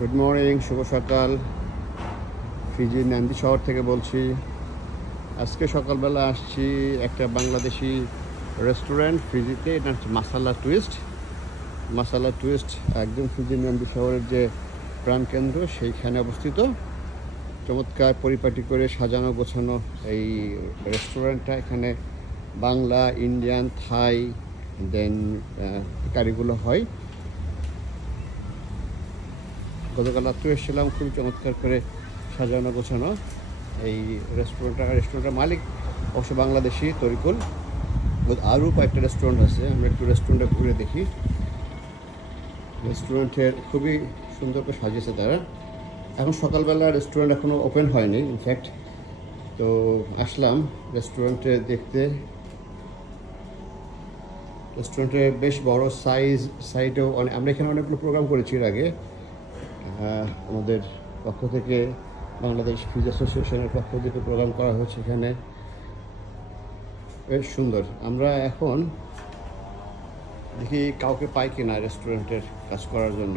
Good morning, শুভ সকাল। Fiji Nandi শহর থেকে বলছি। আজকে সকালবেলা আসছি একটা বাংলাদেশি রেস্টুরেন্ট ফিজিতে। এটা হচ্ছে মাসালা টুইস্ট। মাসালা টুইস্ট একদম ফিজি নান্দি শহরের যে প্রাণকেন্দ্র সেইখানে অবস্থিত। চমৎকার পরিপাটি করে সাজানো গোছানো এই রেস্টুরেন্টটা। এখানে বাংলা, ইন্ডিয়ান, থাই দেন কারিগুলো হয়। গতকাল রাত্রে এসেছিলাম, খুবই চমৎকার করে সাজানো গোছানো এই রেস্টুরেন্টের মালিক অবশ্য বাংলাদেশি, তরিকুল। আরও কয়েকটা রেস্টুরেন্ট আছে, আমরা একটু রেস্টুরেন্টে ঘুরে দেখি। রেস্টুরেন্টের খুবই সুন্দর করে সাজিয়েছে তারা। এখন সকালবেলা রেস্টুরেন্ট এখনও ওপেন হয়নি ইনফ্যাক্ট, তো আসলাম রেস্টুরেন্টে দেখতে। রেস্টুরেন্টে বেশ বড় সাইডেও আমরা এখানে অনেকগুলো প্রোগ্রাম করেছি এর আগে। আমাদের পক্ষ থেকে, বাংলাদেশ ফিজি অ্যাসোসিয়েশনের পক্ষ থেকে প্রোগ্রাম করা হচ্ছে এখানে। বেশ সুন্দর। আমরা এখন দেখি কাউকে পাই কিনা রেস্টুরেন্টের কাজ করার জন্য।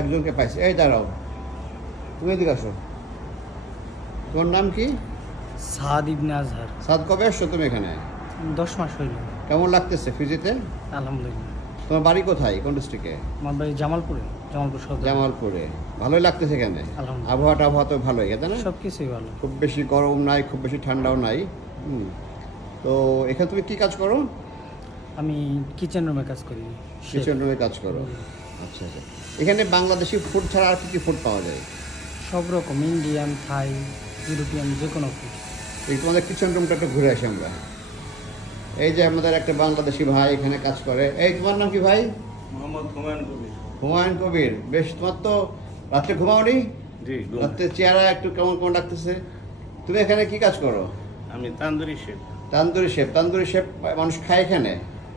একজনকে পাইছি। এই দাঁড়াও, তুমি এদিকে আসো। তোমার নাম কি? সাদ ইবনে আজহার। সাদ, কবে আসছো তুমি এখানে? 10 মাস হইল। কেমন লাগতেছে ফিজিতে? আলহামদুলিল্লাহ। তোমার বাড়ি কোথায়, কোন ডিস্ট্রিক্টে? আমার বাড়ি জামালপুর সদর। জামালপুরে। ভালোই লাগতেছে এখানে? আলহামদুলিল্লাহ। আবহাওয়া তো ভালোই, তাই না? সব কিছুই ভালো। খুব বেশি গরম নাই, খুব বেশি ঠান্ডাও নাই। তো এখানে তুমি কি কাজ করো? আমি কিচেন রুমে কাজ করি। কিচেন রুমে কাজ করো। আচ্ছা আচ্ছা। এখানে বাংলাদেশি ফুড ছাড়া আর কি ফুড পাওয়া যায়? সব রকম, ইন্ডিয়ান, থাই, ইউরোপিয়ান, যে কোনো ফুড। এই তোমাদের কিচেন রুমটা একটু ঘুরে আসি আমরা। এই যে আমাদের একটা বাংলাদেশি ভাই এখানে কাজ করে। এই তোমার নাম কি ভাই? মোহাম্মদ হুমায়ুন কবির। হুমায়ুন কবির। বেশ, তোমার তো রাত্রে ঘুমাওনি? জি, রাত্রে চেহারা একটু কেমন কেমন লাগতেছে। তুমি এখানে কি কাজ করো? আমি তান্দুরি শেফ। তান্দুরি শেফ মানুষ খায় এখানে?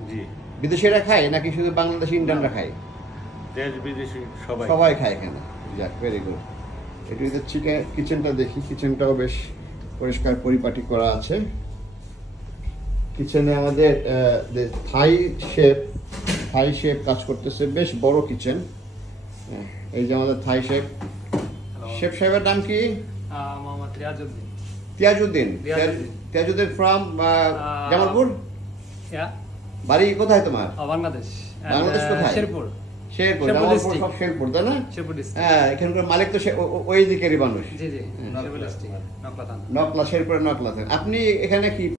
জি। বিদেশিরা খায় নাকি শুধু বাংলাদেশি, ইন্ডিয়ানরা খায়? দেশ বিদেশি সবাই। সবাই খায় এখানে। যাক, ভেরি গুড। একটু কিচেনটা দেখি। কিচেনটাও বেশ পরিষ্কার পরিপাটি করা আছে। কিচেনে আমাদের থাই শেফ কাজ করতেছে। বেশ বড় কিচেন। এই যে আমাদের থাই শেফ সাহেবের নাম কি? মোহাম্মদ তিয়াজউদ্দিন ফ্রম জামালপুর। বাড়ি কোথায় তোমার? বাংলাদেশ কোথায়? শেরপুর। জামালপুর সব শেরপুর, তাই না? হ্যাঁ, এখানকার মালিক তো ওই দিকেরই মানুষ। জি জি, নকলা, শেরপুরের নকলা। আপনি এখানে কি